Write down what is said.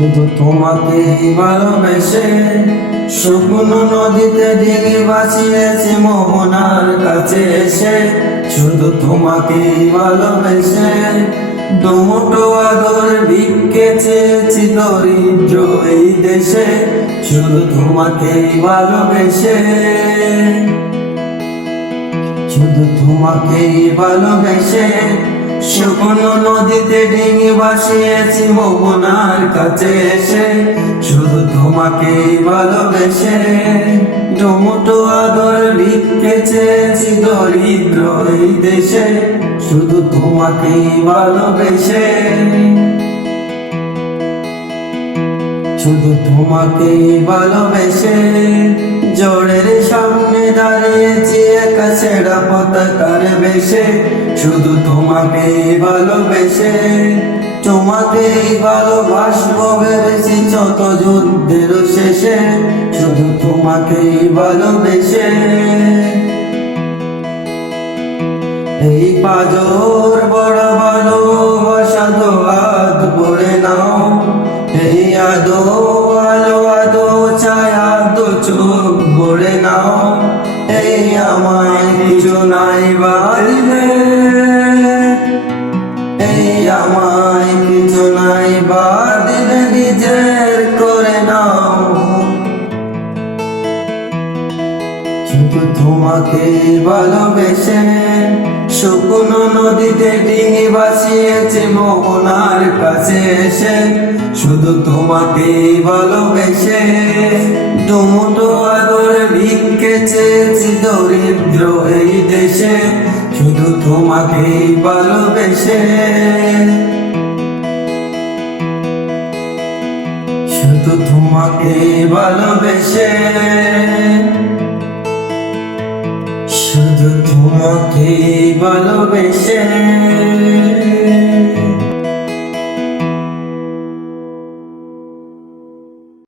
শুধু তোমাকে ভালোবেসে শুকনো নদীতে ডিঙি ভাসিয়েছি মোহনার কাছে এসে। শুধু তোমাকে ভালোবেসে দুমুঠো আদর ভিক্ষে চেয়েছি দরিদ্র এই দেশে। শুধু তোমাকে ভালোবেসে, শুধু তোমাকে ভালোবেসে শুকনো নদীতে ডিঙি ভাসিয়েছি মোহনার কাছে এসে। শুধু তোমাকে ভালোবেসে দুমুঠো আদর ভিক্ষে চেয়েছি দরিদ্র এই দেশে। শুধু তোমাকে ভালোবেসে, শুধু তোমাকে ভালোবেসে জোরের সামনে দাঁড়িয়েছি একা ছেঁড়া পতাকার বেশে। শুধু তোমাকে ভালোবেসে, তোমাকে ভালোবাসবো ভেবেছি যত যুদ্ধের শেষে। শুধু তোমাকে ভালোবেসে এই পাজর বড় ভালোবাসা তো হাত ভরে নাও। এই আদো আলো আদো ছায়া তো চোখ ভরে নাও। এই আমায় কিছু নাই বাড়িবে, এই আমায় কিছু নাই বাড়িবে নিজের করে নাও। শুধু তোমাকে ভালোবেসে শুকনো নদীতে ডিঙি ভাসিয়েছি মোহনার কাছে এসে। শুধু তোমাকে ভালোবেসে দুমুঠো আদর ভিক্ষে চেয়েছি দরিদ্র এই দেশে। শুধু তোমাকে ভালোবেসে, শুধু তোমাকে ভালোবেসে, শুধু তোমাকে ভালোবেসে।